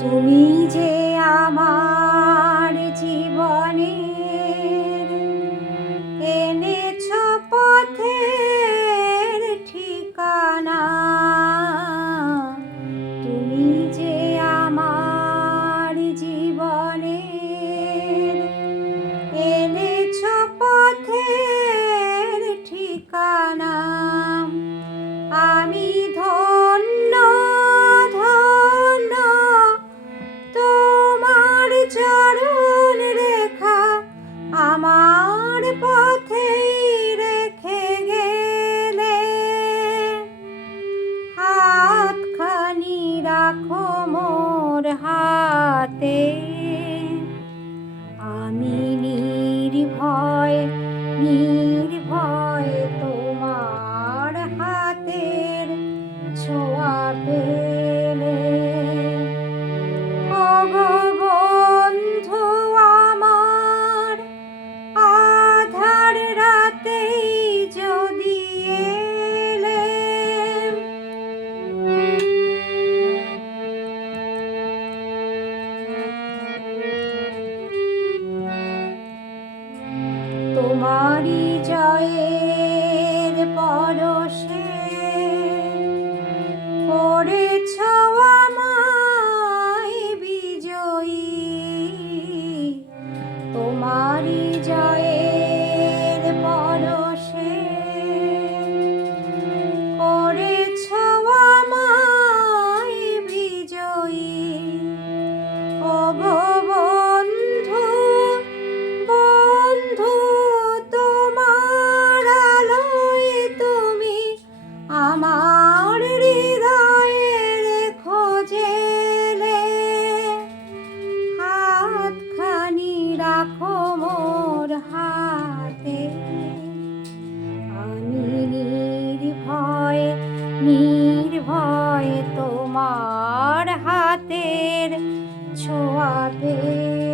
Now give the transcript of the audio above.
তুমি যে আমার জীবনে এনেছ পথের ঠিকানা তুমি যে আমার জীবনে এনেছ পথের ঠিকানা। পথে রেখে গেলে হাতখানি রাখো মোর হাতে। তোমারি জয়ের পরশে করেছ আমায় বিজয়ী। তোমারি জয়ের পরশে করেছ আমায় বিজয়ী। ওগো নির্ভয় তোমার হাতের ছোঁয়া পেলে